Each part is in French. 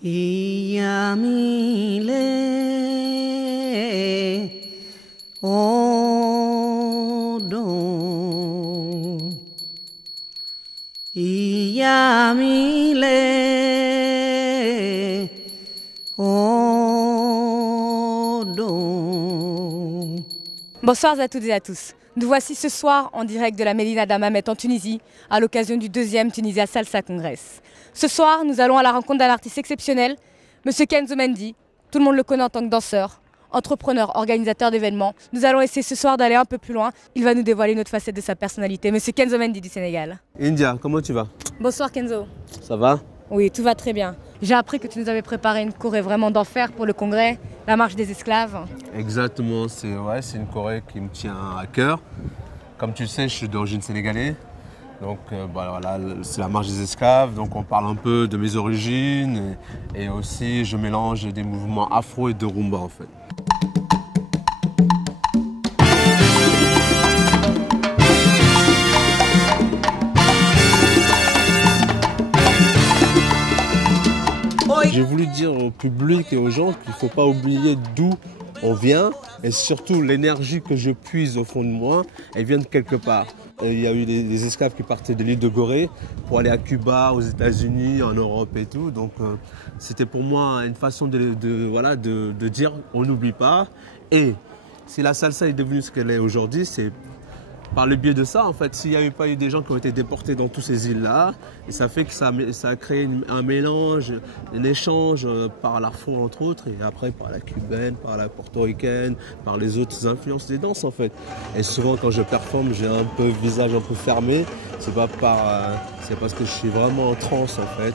Iyamile odo Iyamile odo. Bonsoir à toutes et à tous. Nous voici ce soir en direct de la Médina d'Hammamet en Tunisie à l'occasion du 2e Tunisia Salsa Congress. Ce soir, nous allons à la rencontre d'un artiste exceptionnel, Monsieur Kenzo Mendy. Tout le monde le connaît en tant que danseur, entrepreneur, organisateur d'événements. Nous allons essayer ce soir d'aller un peu plus loin. Il va nous dévoiler une autre facette de sa personnalité. Monsieur Kenzo Mendy du Sénégal. India, comment tu vas? Bonsoir Kenzo. Ça va? Oui, tout va très bien. J'ai appris que tu nous avais préparé une choré vraiment d'enfer pour le congrès, la marche des esclaves. Exactement, c'est une choré qui me tient à cœur. Comme tu le sais, je suis d'origine sénégalaise. Donc voilà, c'est la marche des esclaves, donc on parle un peu de mes origines et aussi je mélange des mouvements afro et de rumba en fait. J'ai voulu dire au public et aux gens qu'il ne faut pas oublier d'où on vient et surtout l'énergie que je puise au fond de moi, elle vient de quelque part. Il y a eu des esclaves qui partaient de l'île de Gorée pour aller à Cuba, aux États-Unis, en Europe et tout. Donc c'était pour moi une façon de dire on n'oublie pas. Et si la salsa est devenue ce qu'elle est aujourd'hui, c'est par le biais de ça, en fait, s'il n'y avait pas eu des gens qui ont été déportés dans toutes ces îles-là, et ça fait que ça a créé un mélange, un échange par l'afro entre autres, et après par la cubaine, par la portoricaine, par les autres influences des danses en fait. Et souvent quand je performe, j'ai un peu visage un peu fermé, c'est parce que je suis vraiment en transe en fait,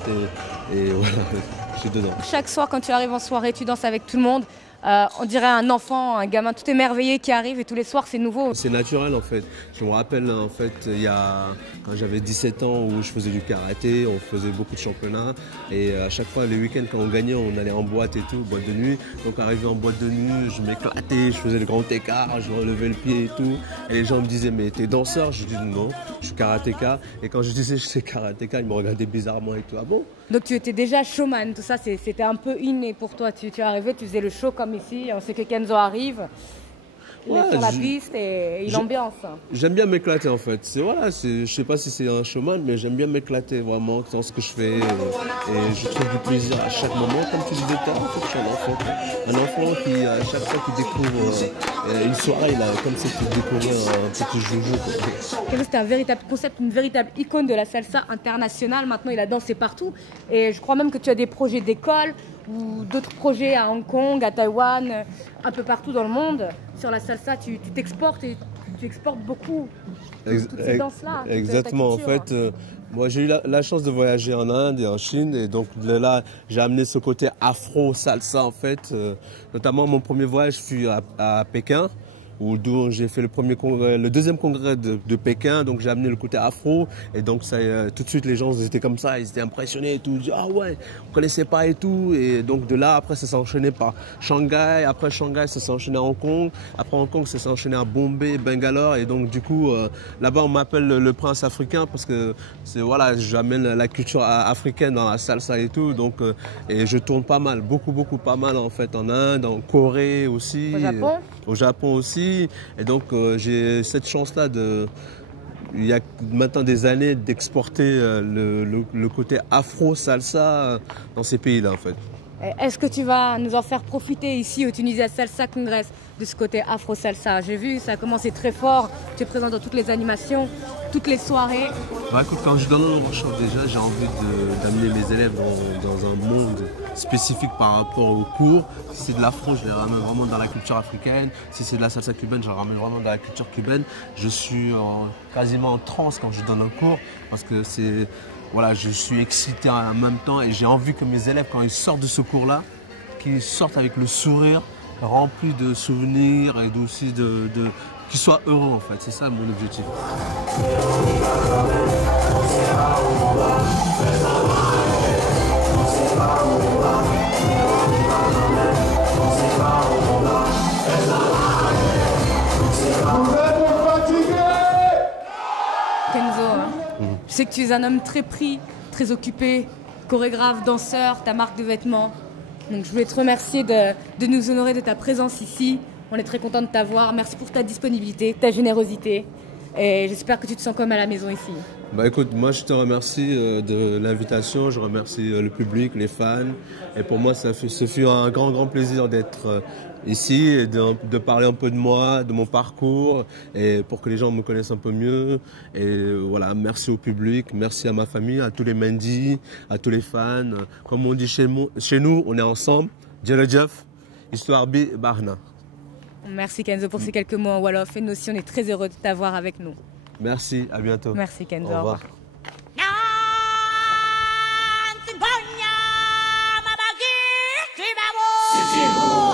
et voilà, je suis dedans. Chaque soir quand tu arrives en soirée, tu danses avec tout le monde. On dirait un enfant, un gamin tout émerveillé qui arrive et tous les soirs c'est nouveau. C'est naturel en fait. Je me rappelle en fait quand j'avais 17 ans où je faisais du karaté, on faisait beaucoup de championnats et à chaque fois les week-ends quand on gagnait on allait en boîte et tout, boîte de nuit. Donc arrivé en boîte de nuit, je m'éclatais, je faisais le grand écart, je relevais le pied et tout. Et les gens me disaient mais t'es danseur? Je dis non, je suis karatéka. Et quand je disais je suis karatéka, ils me regardaient bizarrement et tout. Ah bon? Donc tu étais déjà showman, tout ça c'était un peu inné pour toi. Tu es arrivé, tu faisais le show comme ici, on sait que Kenzo arrive, il est sur la piste et il ambiance. J'aime bien m'éclater en fait. Je sais pas si c'est un showman, mais j'aime bien m'éclater vraiment dans ce que je fais. Et je trouve du plaisir à chaque moment. Comme tu disais tout à l'heure, je suis un enfant. Un enfant qui, à chaque fois qu'il découvre une soirée, il a comme si tu découvrais un petit joujou. Kenzo, c'était un véritable concept, une véritable icône de la salsa internationale. Maintenant, il a dansé partout. Et je crois même que tu as des projets d'école ou d'autres projets à Hong Kong, à Taïwan, un peu partout dans le monde. Sur la salsa, tu t'exportes et tu exportes beaucoup toutes ces danses-là. Exactement. En fait, moi j'ai eu la chance de voyager en Inde et en Chine et donc de là j'ai amené ce côté afro-salsa en fait. Notamment mon premier voyage fut à Pékin, d'où j'ai fait le deuxième congrès de Pékin, donc j'ai amené le côté afro et donc ça, tout de suite les gens étaient comme ça, ils étaient impressionnés et tout, ils disaient ah ouais, on connaissait pas et tout, et donc de là après ça s'est enchaîné par Shanghai, après Shanghai ça s'est enchaîné à Hong Kong, après Hong Kong ça s'est enchaîné à Bombay, Bangalore, et donc du coup là-bas on m'appelle le prince africain parce que j'amène la culture africaine dans la salsa et tout, donc et je tourne pas mal, pas mal en fait en Inde, en Corée aussi, au Japon aussi. Et donc j'ai cette chance-là il y a maintenant des années d'exporter le côté afro-salsa dans ces pays-là en fait. Est-ce que tu vas nous en faire profiter ici au Tunisia Salsa Congress de ce côté afro-salsa? J'ai vu, ça a commencé très fort, tu es présent dans toutes les animations, toutes les soirées. Écoute, quand je donne un workshop déjà, j'ai envie d'amener mes élèves dans un monde spécifique par rapport au cours. Si c'est de l'afro, je les ramène vraiment dans la culture africaine. Si c'est de la salsa cubaine, je les ramène vraiment dans la culture cubaine. Je suis quasiment en transe quand je donne un cours parce que je suis excité en même temps et j'ai envie que mes élèves, quand ils sortent de ce cours-là, qu'ils sortent avec le sourire rempli de souvenirs et aussi qu'ils soient heureux en fait. C'est ça mon objectif. Kenzo, je sais que tu es un homme très pris, très occupé, chorégraphe, danseur, ta marque de vêtements. Donc je voulais te remercier de nous honorer de ta présence ici. On est très content de t'avoir. Merci pour ta disponibilité, ta générosité. Et j'espère que tu te sens comme à la maison ici. Bah écoute, moi je te remercie de l'invitation, je remercie le public, les fans. Et pour moi, ce fut un grand plaisir d'être ici et de parler un peu de moi, de mon parcours, et pour que les gens me connaissent un peu mieux. Et voilà, merci au public, merci à ma famille, à tous les Mendy, à tous les fans. Comme on dit chez nous, on est ensemble. Djerejef, Histoire Bi Barna. Merci Kenzo pour ces quelques mots en Wolof. Et nous aussi, on est très heureux de t'avoir avec nous. Merci, à bientôt. Merci Kenzo. Au revoir. Au revoir.